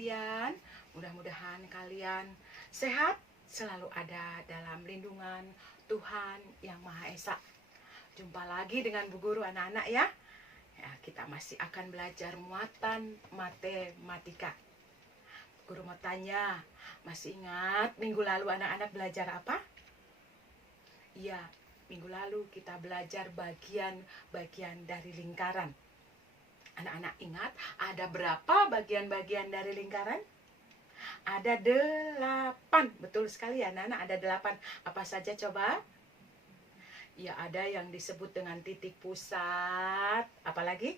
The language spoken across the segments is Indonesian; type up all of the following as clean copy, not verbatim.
kalian. Mudah-mudahan kalian sehat, selalu ada dalam lindungan Tuhan Yang Maha Esa. Jumpa lagi dengan Bu Guru anak-anak ya. Kita masih akan belajar muatan matematika. Bu Guru mau tanya, masih ingat minggu lalu anak-anak belajar apa? Iya, minggu lalu kita belajar bagian-bagian dari lingkaran. Anak-anak ingat ada berapa bagian-bagian dari lingkaran? Ada 8. Betul sekali ya anak-anak, ada 8. Apa saja coba? Ya, ada yang disebut dengan titik pusat. Apalagi?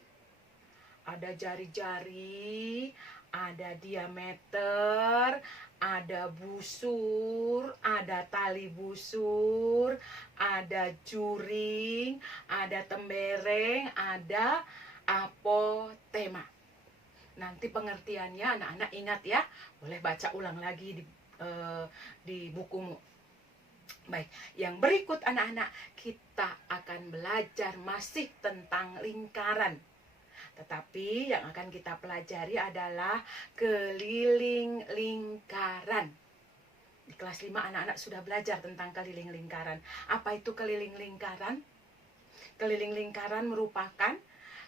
Ada jari-jari, ada diameter, ada busur, ada tali busur, ada juring, ada tembereng, ada apotema. Nanti pengertiannya anak-anak ingat ya, boleh baca ulang lagi di bukumu. Baik, yang berikut anak-anak, kita akan belajar masih tentang lingkaran. Tetapi yang akan kita pelajari adalah keliling lingkaran. Di kelas 5 anak-anak sudah belajar tentang keliling lingkaran. Apa itu keliling lingkaran? Keliling lingkaran merupakan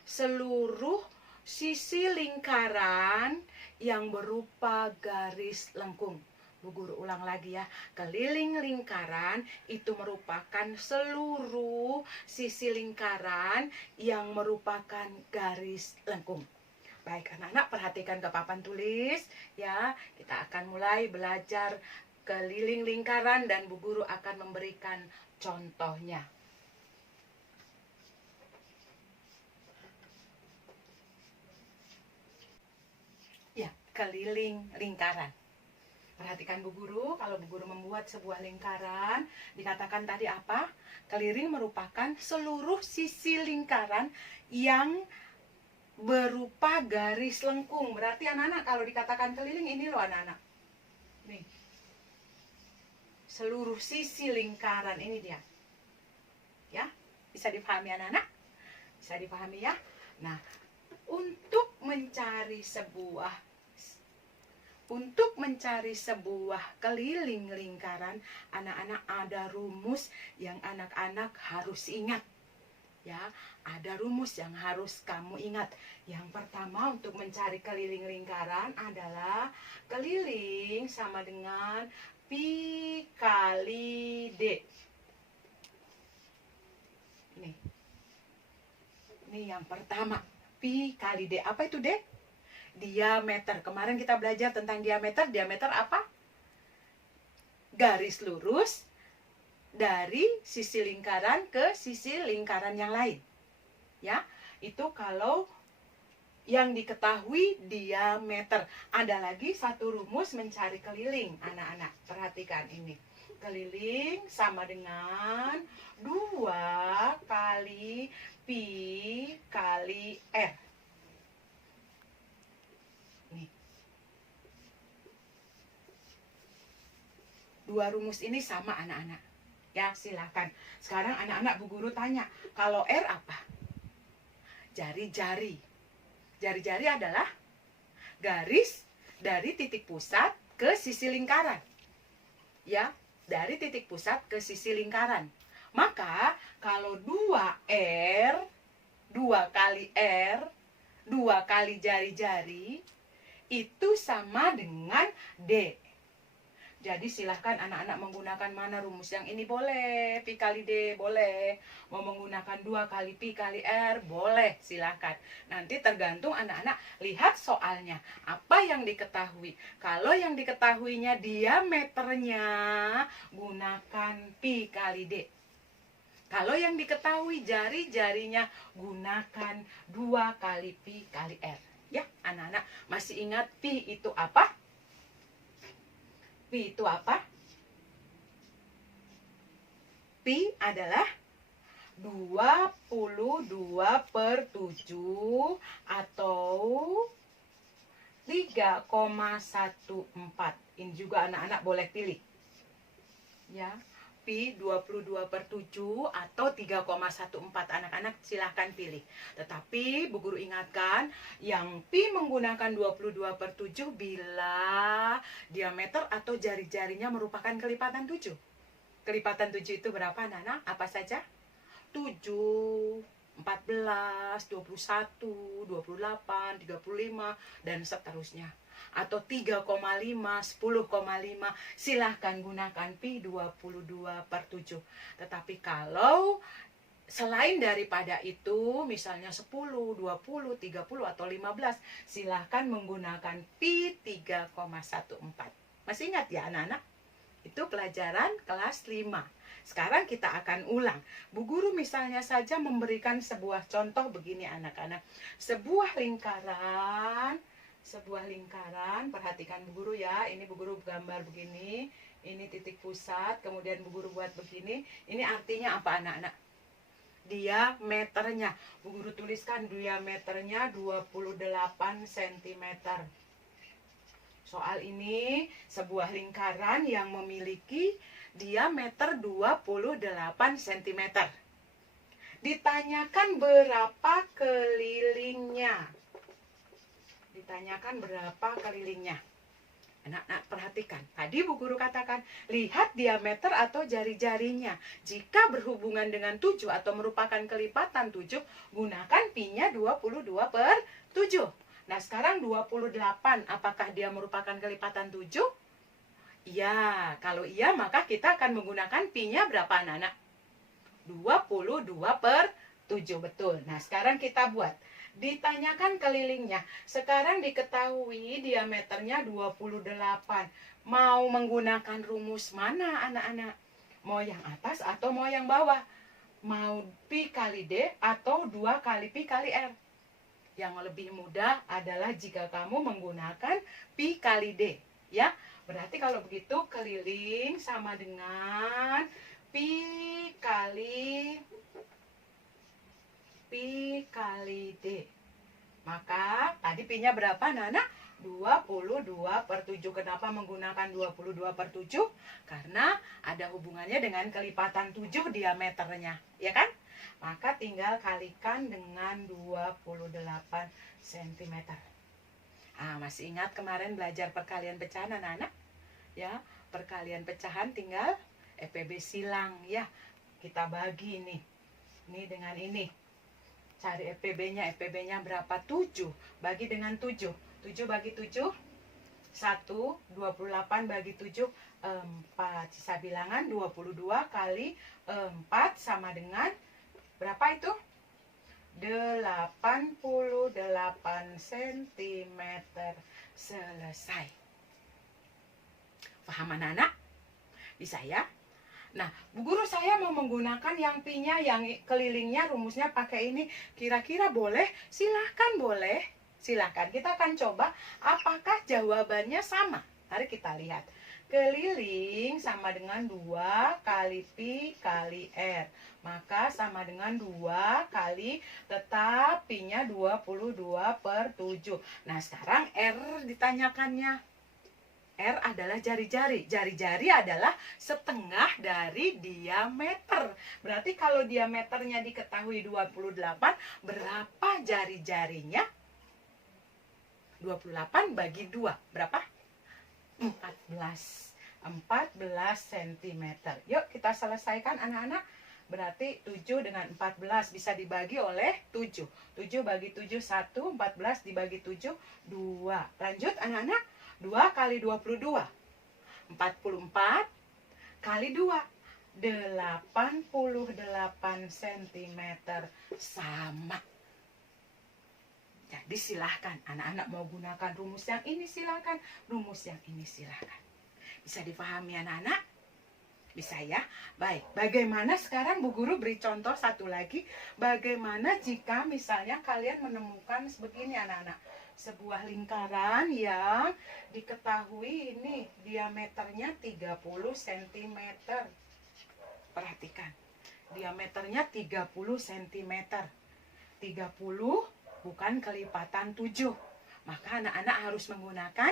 seluruh sisi lingkaran yang berupa garis lengkung. Bu Guru ulang lagi ya, keliling lingkaran itu merupakan seluruh sisi lingkaran yang merupakan garis lengkung. Baik anak-anak, perhatikan ke papan tulis ya. Kita akan mulai belajar keliling lingkaran dan Bu Guru akan memberikan contohnya. Ya, keliling lingkaran. Perhatikan Bu Guru, kalau Bu Guru membuat sebuah lingkaran, dikatakan tadi apa? Keliling merupakan seluruh sisi lingkaran yang berupa garis lengkung. Berarti anak-anak kalau dikatakan keliling ini loh anak-anak. Nih. Seluruh sisi lingkaran ini dia. Ya, bisa dipahami anak-anak? Bisa dipahami ya? Nah, untuk mencari sebuah keliling lingkaran, anak-anak ada rumus yang anak-anak harus ingat. Ya, ada rumus yang harus kamu ingat. Yang pertama untuk mencari keliling lingkaran adalah keliling sama dengan pi kali D. Ini yang pertama, pi kali D. Apa itu D? Diameter. Kemarin kita belajar tentang diameter. Diameter apa? Garis lurus dari sisi lingkaran ke sisi lingkaran yang lain. Ya, itu kalau yang diketahui diameter. Ada lagi satu rumus mencari keliling, anak-anak. Perhatikan ini. Keliling sama dengan 2 kali pi kali R. Dua rumus ini sama anak-anak. Ya, silakan. Sekarang anak-anak Bu Guru tanya, kalau R apa? Jari-jari. Jari-jari adalah garis dari titik pusat ke sisi lingkaran. Ya, dari titik pusat ke sisi lingkaran. Maka, kalau 2R, 2 kali R, 2 kali jari-jari, itu sama dengan D. Jadi silahkan anak-anak menggunakan mana rumus yang ini boleh, pi kali D boleh, mau menggunakan 2 kali pi kali R boleh, silahkan. Nanti tergantung anak-anak lihat soalnya, apa yang diketahui. Kalau yang diketahuinya diameternya, gunakan pi kali D. Kalau yang diketahui jari-jarinya, gunakan 2 kali pi kali R. Ya, anak-anak masih ingat pi itu apa? Pi itu apa? Pi adalah 22/7 atau 3,14. Ini juga anak-anak boleh pilih. Ya, pi 22/7 atau 3,14? Anak-anak silahkan pilih. Tetapi Bu Guru ingatkan, yang pi menggunakan 22/7 bila diameter atau jari-jarinya merupakan kelipatan 7. Kelipatan 7 itu berapa anak-anak? Apa saja? 7, 14, 21, 28, 35, dan seterusnya. Atau 3,5, 10,5, silahkan gunakan pi 22/7. Tetapi kalau selain daripada itu, misalnya 10, 20, 30, atau 15, silahkan menggunakan pi 3,14. Masih ingat ya anak-anak? Itu pelajaran kelas 5. Sekarang kita akan ulang. Bu Guru misalnya saja memberikan sebuah contoh begini anak-anak. Sebuah lingkaran, perhatikan Bu Guru ya. Ini Bu Guru gambar begini, ini titik pusat, kemudian Bu Guru buat begini. Ini artinya apa anak-anak? Diameternya. Bu Guru tuliskan diameternya 28 cm. Soal ini sebuah lingkaran yang memiliki diameter 28 cm. Ditanyakan berapa kelilingnya. Anak-anak perhatikan. Tadi Bu Guru katakan, lihat diameter atau jari-jarinya. Jika berhubungan dengan 7 atau merupakan kelipatan 7, gunakan pi-nya 22/7. Nah, sekarang 28, apakah dia merupakan kelipatan 7? Ya, kalau iya maka kita akan menggunakan pi-nya berapa anak-anak? 22/7, betul. Nah, sekarang kita buat. Ditanyakan kelilingnya. Sekarang diketahui diameternya 28. Mau menggunakan rumus mana anak-anak? Mau yang atas atau mau yang bawah? Mau pi kali D atau 2 kali pi kali R? Yang lebih mudah adalah jika kamu menggunakan pi kali D, ya. Berarti kalau begitu keliling sama dengan pi kali D. Maka tadi pi-nya berapa anak-anak? 22/7. Kenapa menggunakan 22/7? Karena ada hubungannya dengan kelipatan 7 diameternya, ya kan? Maka tinggal kalikan dengan 28 cm. Masih ingat kemarin belajar perkalian pecahan anak-anak? Ya, perkalian pecahan tinggal EPB silang ya. Kita bagi ini. Ini dengan ini. Cari EPB-nya berapa? 7. Bagi dengan 7. 7 bagi 7, 1, 28 bagi 7, 4. Sisa bilangan 22 kali 4 sama dengan berapa itu? 88 cm. Selesai. Paham anak-anak? Bisa ya? Nah, Bu Guru saya mau menggunakan yang pi-nya, yang kelilingnya rumusnya pakai ini. Kira-kira boleh? Silahkan boleh. Silahkan. Kita akan coba apakah jawabannya sama. Mari kita lihat. Keliling sama dengan 2 kali pi kali R. Maka sama dengan 2 kali, tetap pi-nya 22/7. Nah, sekarang R ditanyakannya. R adalah jari-jari. Jari-jari adalah setengah dari diameter. Berarti kalau diameternya diketahui 28, berapa jari-jarinya? 28 bagi 2. Berapa? 14 cm. Yuk kita selesaikan anak-anak. Berarti 7 dengan 14 bisa dibagi oleh 7. 7 bagi 7, 1. 14 dibagi 7, 2. Lanjut anak-anak. 2 kali 22. 44 kali 2. 88 cm. Sama. Jadi silahkan. Anak-anak mau gunakan rumus yang ini silahkan. Rumus yang ini silahkan. Bisa dipahami anak-anak? Bisa ya? Baik, bagaimana sekarang Bu Guru beri contoh satu lagi. Bagaimana jika misalnya kalian menemukan sebegini anak-anak. Sebuah lingkaran yang diketahui ini diameternya 30 cm. Perhatikan, diameternya 30 cm. 30 bukan kelipatan 7. Maka anak-anak harus menggunakan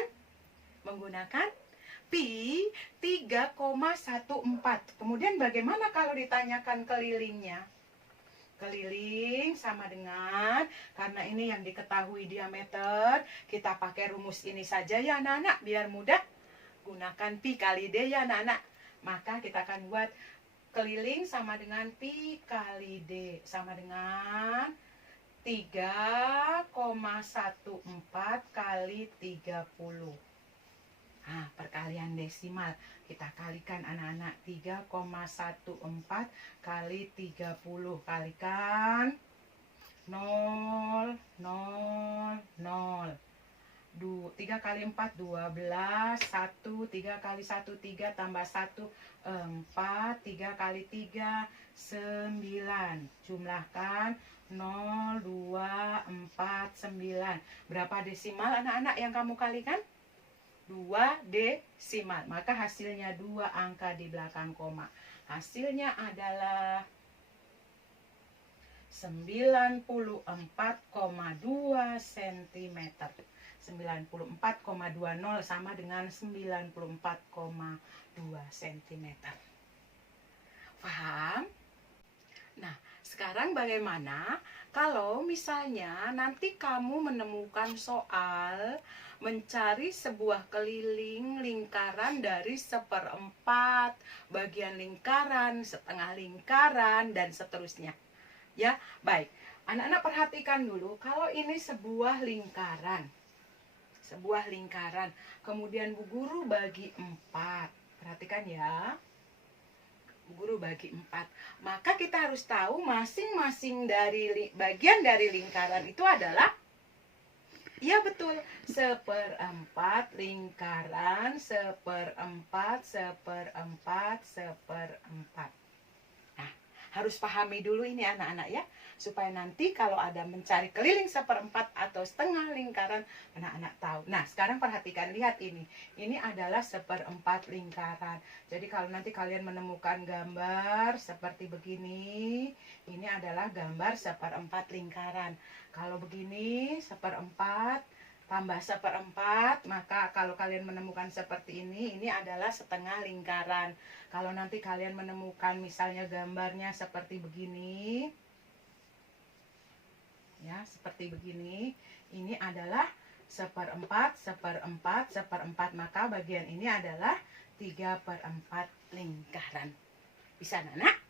pi 3,14. Kemudian bagaimana kalau ditanyakan kelilingnya? Keliling sama dengan, karena ini yang diketahui diameter, kita pakai rumus ini saja ya anak-anak, biar mudah. Gunakan pi kali d ya anak-anak. Maka kita akan buat keliling sama dengan pi kali d, sama dengan 3,14 kali 30. Nah, perkalian desimal. Kita kalikan anak-anak, 3,14 kali 30. Kalikan 0, 0, 0. 3 kali 4, 12. 1, 3 kali 1, 3 tambah 1, 4. 3 kali 3, 9. Jumlahkan 0, 2, 4, 9. Berapa desimal anak-anak yang kamu kalikan? 2 desimal. Maka hasilnya 2 angka di belakang koma. Hasilnya adalah 94,2 cm. 94,20 sama dengan 94,2 cm. Paham? Nah, sekarang bagaimana kalau misalnya nanti kamu menemukan soal mencari sebuah keliling lingkaran dari 1/4, bagian lingkaran, setengah lingkaran, dan seterusnya. Ya, baik. Anak-anak perhatikan dulu, kalau ini sebuah lingkaran. Sebuah lingkaran. Kemudian Bu Guru bagi 4. Perhatikan ya. Bu Guru bagi 4. Maka kita harus tahu masing-masing dari bagian dari lingkaran itu adalah, iya betul, 1/4 lingkaran, 1/4, 1/4, 1/4. Nah, harus pahami dulu ini anak-anak ya, supaya nanti kalau ada mencari keliling 1/4 atau setengah lingkaran, anak-anak tahu. Nah, sekarang perhatikan, lihat ini. Ini adalah 1/4 lingkaran. Jadi kalau nanti kalian menemukan gambar seperti begini, ini adalah gambar 1/4 lingkaran. Kalau begini 1/4 tambah 1/4, maka kalau kalian menemukan seperti ini adalah setengah lingkaran. Kalau nanti kalian menemukan misalnya gambarnya seperti begini, ya seperti begini, ini adalah 1/4, 1/4, 1/4, maka bagian ini adalah 3/4 lingkaran. Bisa Nana?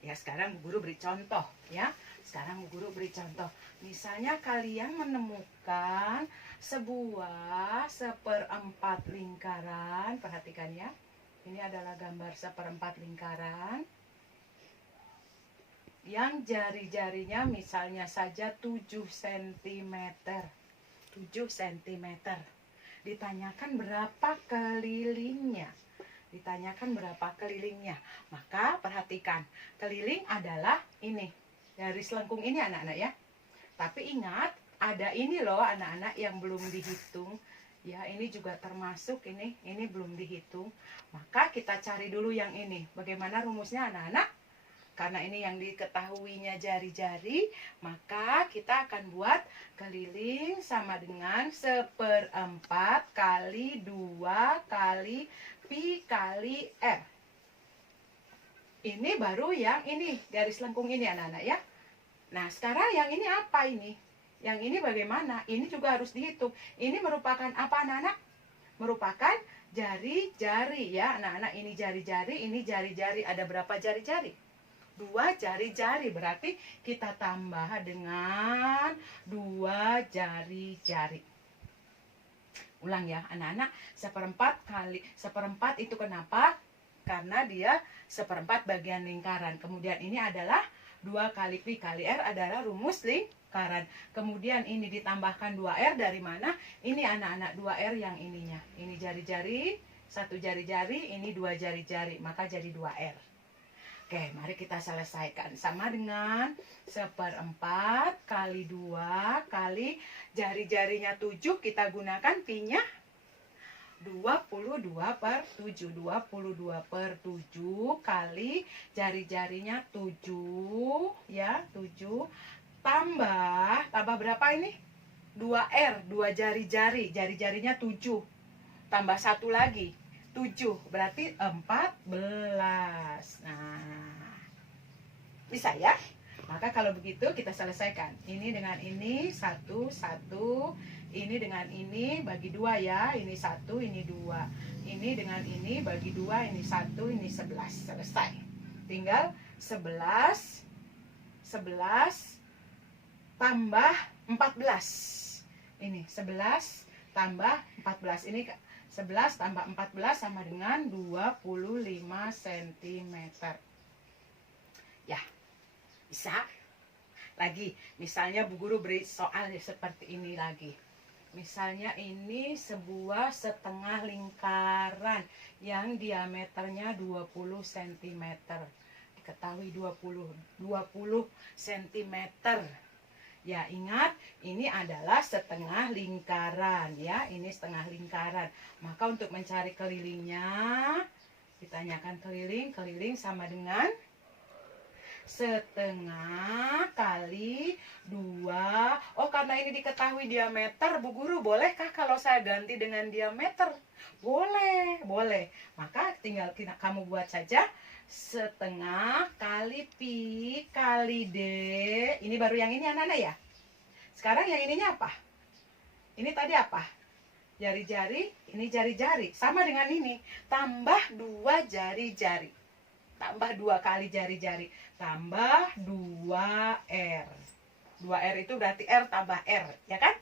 Ya, sekarang Bu Guru beri contoh ya. Sekarang Bu Guru beri contoh. Misalnya kalian menemukan sebuah 1/4 lingkaran. Perhatikan ya. Ini adalah gambar 1/4 lingkaran. Yang jari-jarinya misalnya saja 7 cm. 7 cm. Ditanyakan berapa kelilingnya. Ditanyakan berapa kelilingnya. Maka perhatikan, keliling adalah ini, garis lengkung ini anak-anak ya. Tapi ingat, ada ini loh anak-anak yang belum dihitung. Ya, ini juga termasuk ini belum dihitung. Maka kita cari dulu yang ini. Bagaimana rumusnya anak-anak? Karena ini yang diketahuinya jari-jari, maka kita akan buat keliling sama dengan 1/4 kali 2 kali pi kali r. Ini baru yang ini, garis lengkung ini anak-anak ya. Nah, sekarang yang ini apa ini? Yang ini bagaimana? Ini juga harus dihitung. Ini merupakan apa anak-anak? Merupakan jari-jari ya anak-anak. Ini jari-jari, ini jari-jari. Ada berapa jari-jari? 2 jari-jari, berarti kita tambah dengan 2 jari-jari. Ulang ya anak-anak, 1/4 kali 1/4 itu kenapa? Karena dia 1/4 bagian lingkaran. Kemudian ini adalah 2 kali pi kali r adalah rumus lingkaran. Kemudian ini ditambahkan 2r dari mana? Ini anak-anak 2r yang ininya. Ini jari-jari, 1 jari-jari, ini 2 jari-jari, maka jadi 2r. Oke, mari kita selesaikan. Sama dengan 1/4 kali 2 kali jari-jarinya 7, kita gunakan pi-nya 22/7. 22/7 kali jari-jarinya 7 ya, 7 tambah berapa ini? 2R, 2 jari-jari, jari-jarinya 7. Tambah 1 lagi. 7 7, berarti 14. Nah, bisa ya? Maka kalau begitu kita selesaikan. Ini dengan ini 1, 1. Ini dengan ini bagi 2 ya. Ini 1, ini 2. Ini dengan ini bagi 2, ini 1, ini 11. Selesai. Tinggal 11 tambah 14. Ini 11 tambah 14. Ini 11 tambah 14 sama dengan 25 cm. Ya, bisa. Lagi, misalnya Bu Guru beri soal seperti ini lagi. Misalnya ini sebuah setengah lingkaran yang diameternya 20 cm. Diketahui 20 cm. Ya, ingat ini adalah setengah lingkaran ya. Ini setengah lingkaran. Maka untuk mencari kelilingnya, ditanyakan keliling sama dengan setengah kali 2. Oh, karena ini diketahui diameter, Bu Guru, bolehkah kalau saya ganti dengan diameter? Boleh, boleh. Maka tinggal kamu buat saja setengah kali pi kali d. Ini baru yang ini anak-anak ya. Sekarang yang ininya apa? Ini tadi apa? Jari-jari, ini jari-jari. Sama dengan ini. Tambah 2 jari-jari. Tambah 2 kali jari-jari. Tambah 2R. 2R itu berarti R tambah R, ya kan?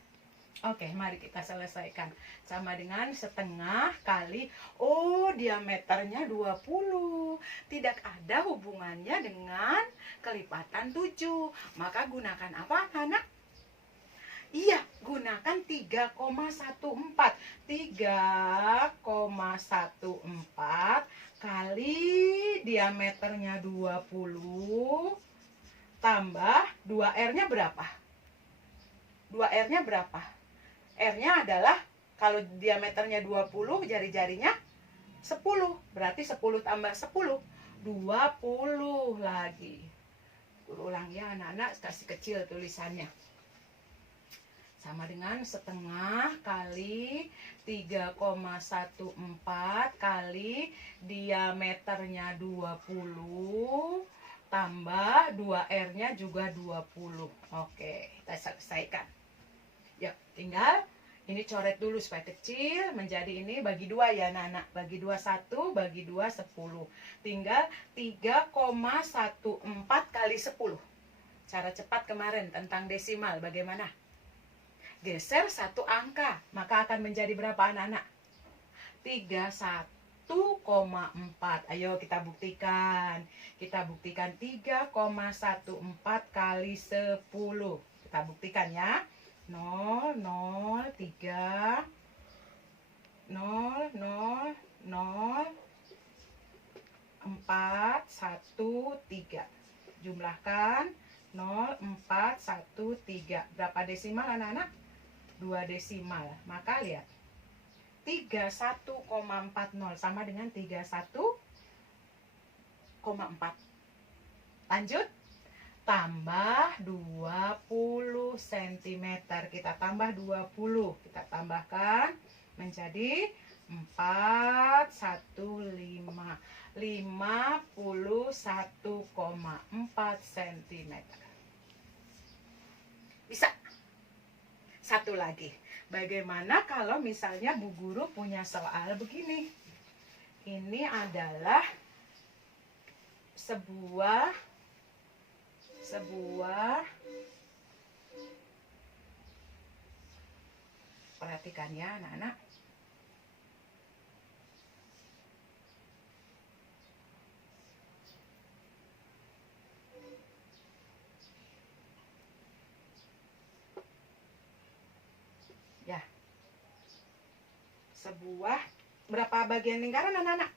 Oke, mari kita selesaikan. Sama dengan setengah kali, oh diameternya 20. Tidak ada hubungannya dengan kelipatan 7. Maka gunakan apa, anak? Iya, gunakan 3,14. 3,14 kali diameternya 20 tambah 2R-nya berapa? 2R-nya berapa? R-nya adalah kalau diameternya 20, jari-jarinya 10. Berarti 10 tambah 10, 20 lagi. Ulang ya anak-anak, kasih kecil tulisannya. Sama dengan setengah kali 3,14 kali diameternya 20 tambah 2R-nya juga 20. Oke, kita selesaikan. Yuk, tinggal ini coret dulu supaya kecil, menjadi ini bagi 2 ya anak-anak. Bagi 2 1, bagi 2 10. Tinggal 3,14 kali 10. Cara cepat kemarin tentang desimal bagaimana? Geser 1 angka, maka akan menjadi berapa anak-anak? 31,4. Ayo kita buktikan. Kita buktikan 3,14 kali 10. Kita buktikan ya. 0, 0, 3, 0, 0, 0, 4, 1, 3. Jumlahkan 0, 4, 1, 3. Berapa desimal anak-anak? 2 desimal. Maka lihat. 31,40 sama dengan 31,4. Lanjut. Tambah 20 cm. Kita tambah 20. Kita tambahkan menjadi 415. 51,4 cm. Bisa. Satu lagi. Bagaimana kalau misalnya Bu Guru punya soal begini? Ini adalah sebuah perhatikan ya anak-anak. Ya. Sebuah berapa bagian lingkaran anak-anak?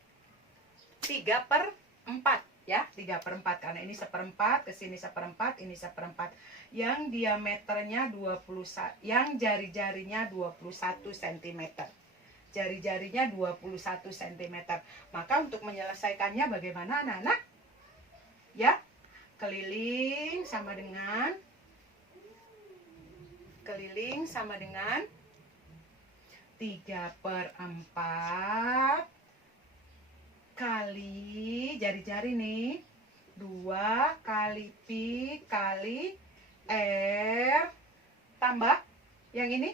3/4 ya, 3/4 karena ini 1/4, ke sini 1/4, ini 1/4. Yang diameternya 21, yang jari-jarinya 21 cm. Jari-jarinya 21 cm. Maka untuk menyelesaikannya bagaimana anak-anak? Ya, keliling sama dengan 3/4 kali jari-jari nih. 2 kali Pi kali R tambah yang ini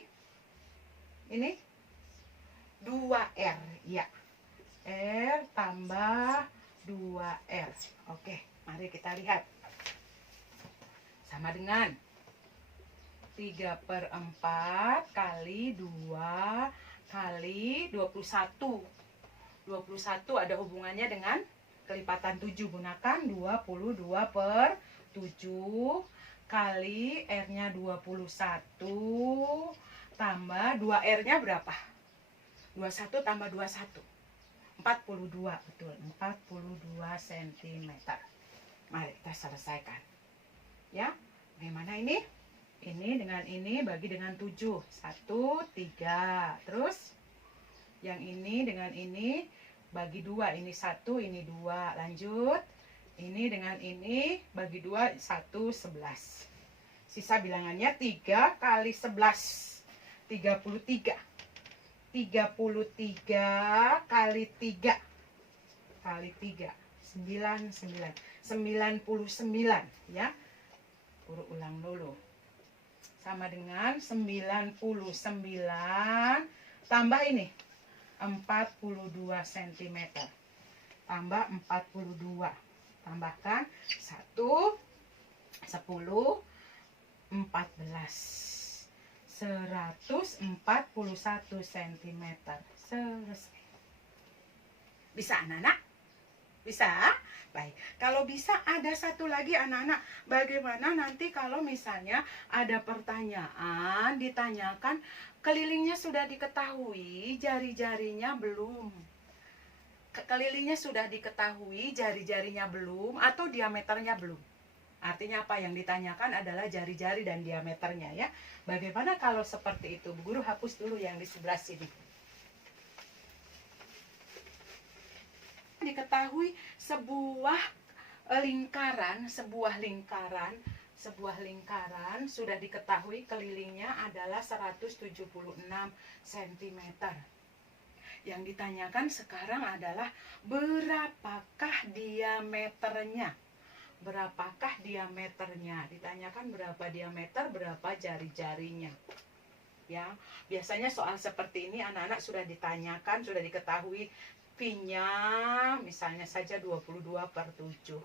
2R ya. R tambah 2R. Oke, mari kita lihat. Sama dengan 3/4 kali 2 kali 21. 21 ada hubungannya dengan kelipatan 7. Gunakan 22/7 kali R-nya 21 tambah 2R-nya berapa? 21 tambah 21. 42, betul. 42 cm. Mari kita selesaikan. Ya, bagaimana ini? Ini dengan ini bagi dengan 7. 1, 3. Terus yang ini dengan ini bagi 2. Ini 1, ini 2. Lanjut. Ini dengan ini bagi 2, 1, 11. Sisa bilangannya 3 kali 11. 33. 33 kali 3 kali 3 99 ya. Guru ulang dulu. Sama dengan 99 tambah ini 42 cm. Tambah 42. Tambahkan 1 10 14 141 cm. Selesai. Bisa anak-anak? Bisa? Baik. Kalau bisa ada satu lagi anak-anak. Bagaimana nanti kalau misalnya ada pertanyaan ditanyakan kelilingnya sudah diketahui, jari-jarinya belum. Kelilingnya sudah diketahui, jari-jarinya belum atau diameternya belum. Artinya apa yang ditanyakan adalah jari-jari dan diameternya ya. Bagaimana kalau seperti itu? Bu Guru hapus dulu yang di sebelah sini. Diketahui sebuah lingkaran sudah diketahui kelilingnya adalah 176 cm. Yang ditanyakan sekarang adalah berapakah diameternya? Berapakah diameternya? Ditanyakan berapa diameter, berapa jari-jarinya. Ya, biasanya soal seperti ini anak-anak sudah ditanyakan, sudah diketahui Pi-nya misalnya saja 22/7.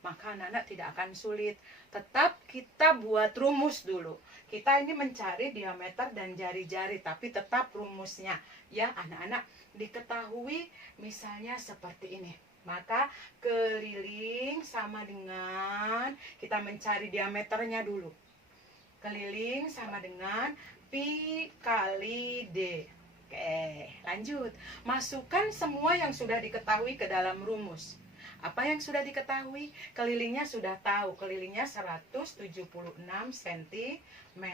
Maka anak-anak tidak akan sulit. Tetap kita buat rumus dulu. Kita ini mencari diameter dan jari-jari, tapi tetap rumusnya. Ya, anak-anak diketahui misalnya seperti ini. Maka keliling sama dengan kita mencari diameternya dulu. Keliling sama dengan Pi kali D. Oke, lanjut. Masukkan semua yang sudah diketahui ke dalam rumus. Apa yang sudah diketahui? Kelilingnya sudah tahu. Kelilingnya 176 cm.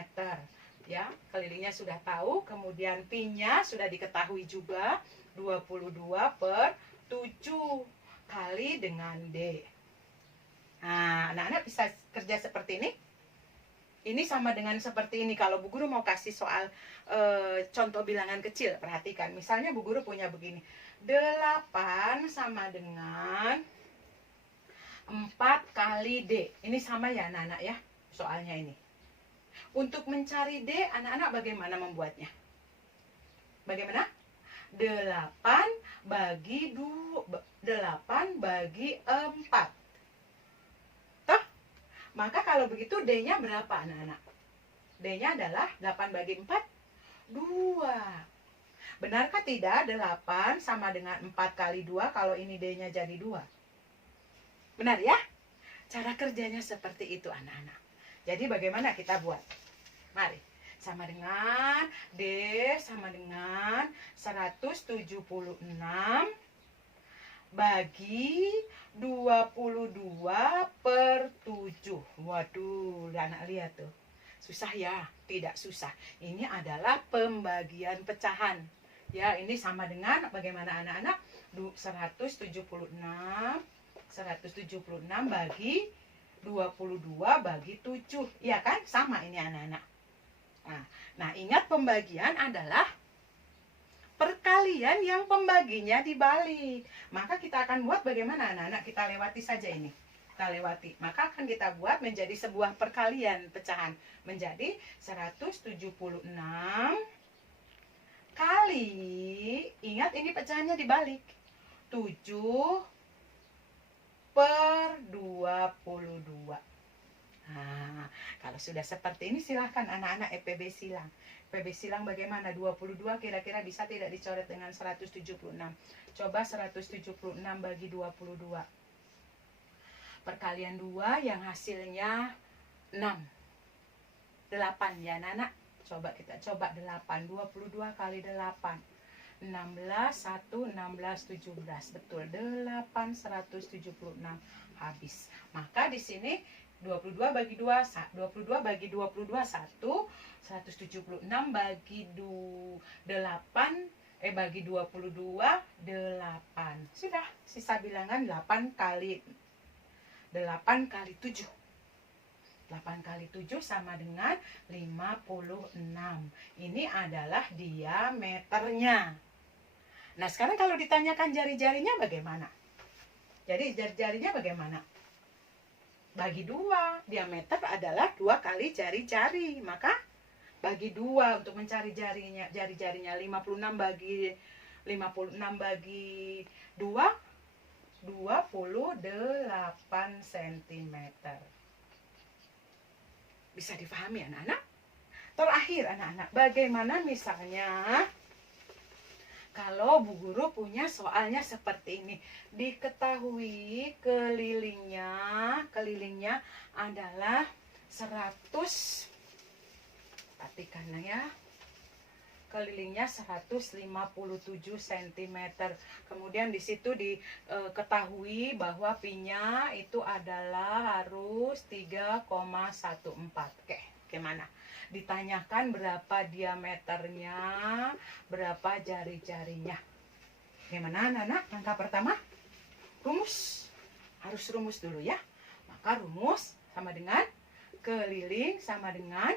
Ya, kelilingnya sudah tahu. Kemudian Pi-nya sudah diketahui juga. 22/7 kali dengan D. Nah, anak-anak bisa kerja seperti ini. Ini sama dengan seperti ini. Kalau Bu Guru mau kasih soal contoh bilangan kecil, perhatikan. Misalnya Bu Guru punya begini. 8 sama dengan 4 kali D. Ini sama ya anak-anak ya, soalnya ini. Untuk mencari D, anak-anak bagaimana membuatnya? Bagaimana? 8 bagi 4. Toh? Maka kalau begitu D-nya berapa anak-anak? D-nya adalah 8 bagi 4, 2. Benarkah tidak 8 sama dengan 4 kali 2 kalau ini D-nya jadi 2? Benar ya? Cara kerjanya seperti itu anak-anak. Jadi bagaimana kita buat? Mari. Sama dengan D sama dengan 176 bagi 22/7. Waduh, anak lihat tuh. Susah ya? Tidak susah. Ini adalah pembagian pecahan. Ya, ini sama dengan bagaimana anak-anak? 176 bagi 22 bagi 7. Iya kan? Sama ini anak-anak. Nah, ingat pembagian adalah perkalian yang pembaginya dibalik. Maka kita akan buat bagaimana anak-anak? Kita lewati saja ini. Kita lewati. Maka akan kita buat menjadi sebuah perkalian pecahan. Menjadi 176 kali, ingat ini pecahannya dibalik, 7/22. Nah, kalau sudah seperti ini silahkan anak-anak EPB silang. EPB silang bagaimana? 22 kira-kira bisa tidak dicoret dengan 176? Coba 176 bagi 22. Perkalian 2 yang hasilnya 6. 8 ya anak-anak. Coba kita coba 8. 22 kali 8. 16, 1, 16, 17. Betul, 8, 176. Habis. Maka di sini 22 bagi 2, 22 bagi 22, 1. 176 bagi 8, bagi 22, 8. Sudah, sisa bilangan 8 kali 7. 8 kali 7 sama dengan 56. Ini adalah diameternya. Nah, sekarang kalau ditanyakan jari-jarinya bagaimana? Jadi jari-jarinya bagaimana? Bagi 2. Diameter adalah 2 kali jari-jari. Maka bagi 2 untuk mencari jari-jarinya. 56 bagi 2, 28 cm. Bisa difahami anak-anak? Terakhir anak-anak, bagaimana misalnya kalau Bu Guru punya soalnya seperti ini. Diketahui kelilingnya adalah 100, perhatikan ya, kelilingnya 157 cm. Kemudian di situ diketahui bahwa pi-nya itu adalah harus 3,14. Oke, gimana? Ditanyakan berapa diameternya, berapa jari-jarinya. Gimana anak-anak? Langkah pertama, rumus. Harus rumus dulu ya. Maka rumus sama dengan keliling sama dengan,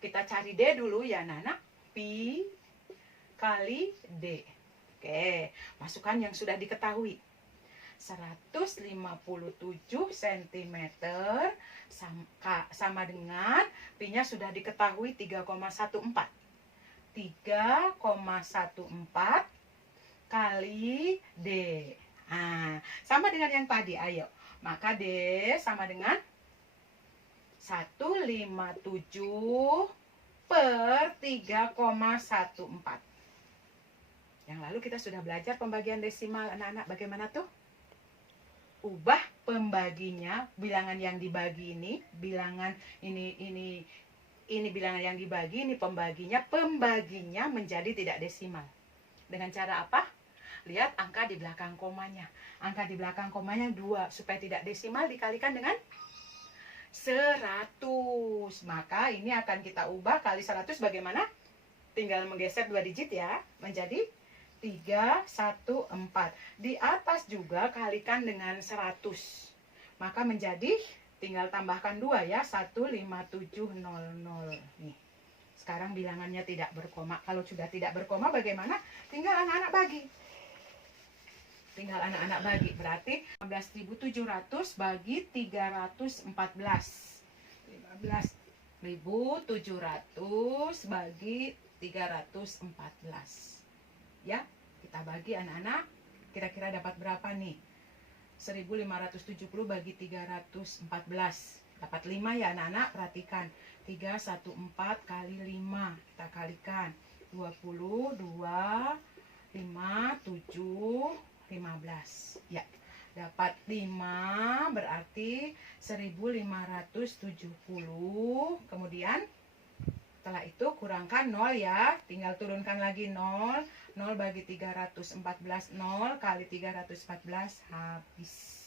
kita cari D dulu ya anak-anak. Pi kali D. Oke, masukkan yang sudah diketahui. 157 cm sama dengan pi-nya sudah diketahui 3,14. 3,14 kali D. Nah, sama dengan yang tadi, ayo. Maka D sama dengan 157 per 3,14. Yang lalu kita sudah belajar pembagian desimal anak-anak. Bagaimana tuh? Ubah pembaginya, bilangan yang dibagi ini, bilangan ini bilangan yang dibagi, ini pembaginya menjadi tidak desimal. Dengan cara apa? Lihat angka di belakang komanya. Angka di belakang komanya 2. Supaya tidak desimal dikalikan dengan 100. Maka ini akan kita ubah kali 100 bagaimana? Tinggal menggeser 2 digit ya, menjadi 314. Di atas juga kalikan dengan 100. Maka menjadi, tinggal tambahkan 2 ya, 15700. Nih. Sekarang bilangannya tidak berkoma. Kalau sudah tidak berkoma bagaimana? Tinggal anak-anak bagi. Berarti 15.700 bagi 314. 15.700 bagi 314. Ya, kita bagi anak-anak, kira-kira dapat berapa nih? 1570 bagi 314. Dapat 5 ya anak-anak, perhatikan. 314 kali 5, kita kalikan. 20, 2, 5, 7, 15. Ya, dapat 5 berarti 1570. Kemudian setelah itu kurangkan 0 ya, tinggal turunkan lagi 0. 0 bagi 314, 0 kali 314 habis.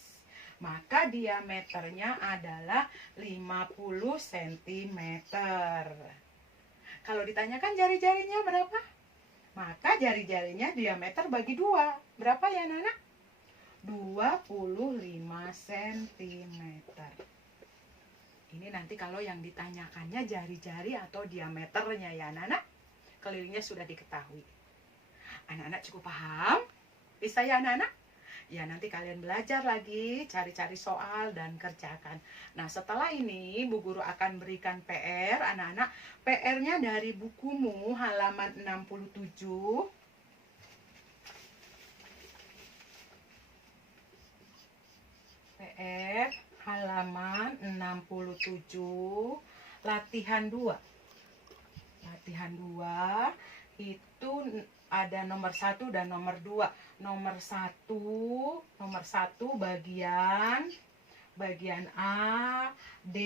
Maka diameternya adalah 50 cm. Kalau ditanyakan jari-jarinya berapa? Maka jari-jarinya diameter bagi 2. Berapa ya anak-anak? 25 cm. Ini nanti kalau yang ditanyakannya jari-jari atau diameternya ya anak-anak. Kelilingnya sudah diketahui. Anak-anak cukup paham? Bisa ya anak-anak? Ya, nanti kalian belajar lagi, cari-cari soal dan kerjakan. Nah, setelah ini Bu Guru akan berikan PR anak-anak. PR-nya dari bukumu halaman 67. PR halaman 67, latihan 2. Latihan 2 itu ada nomor 1 dan nomor 2. Nomor 1 bagian A, D,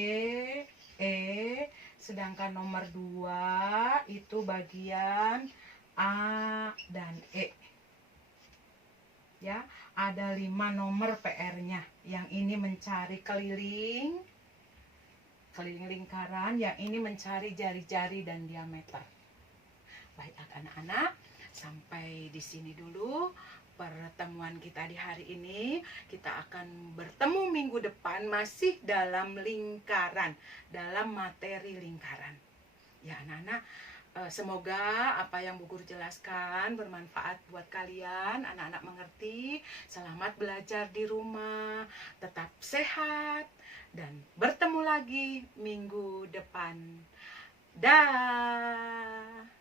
E, sedangkan nomor 2 itu bagian A dan E. Ya, ada 5 nomor PR-nya. Yang ini mencari keliling lingkaran, yang ini mencari jari-jari dan diameter. Baik anak-anak, sampai di sini dulu pertemuan kita di hari ini. Kita akan bertemu minggu depan masih dalam lingkaran, dalam materi lingkaran. Ya anak-anak, semoga apa yang Bu Guru jelaskan bermanfaat buat kalian, anak-anak mengerti. Selamat belajar di rumah, tetap sehat, dan bertemu lagi minggu depan. Dah.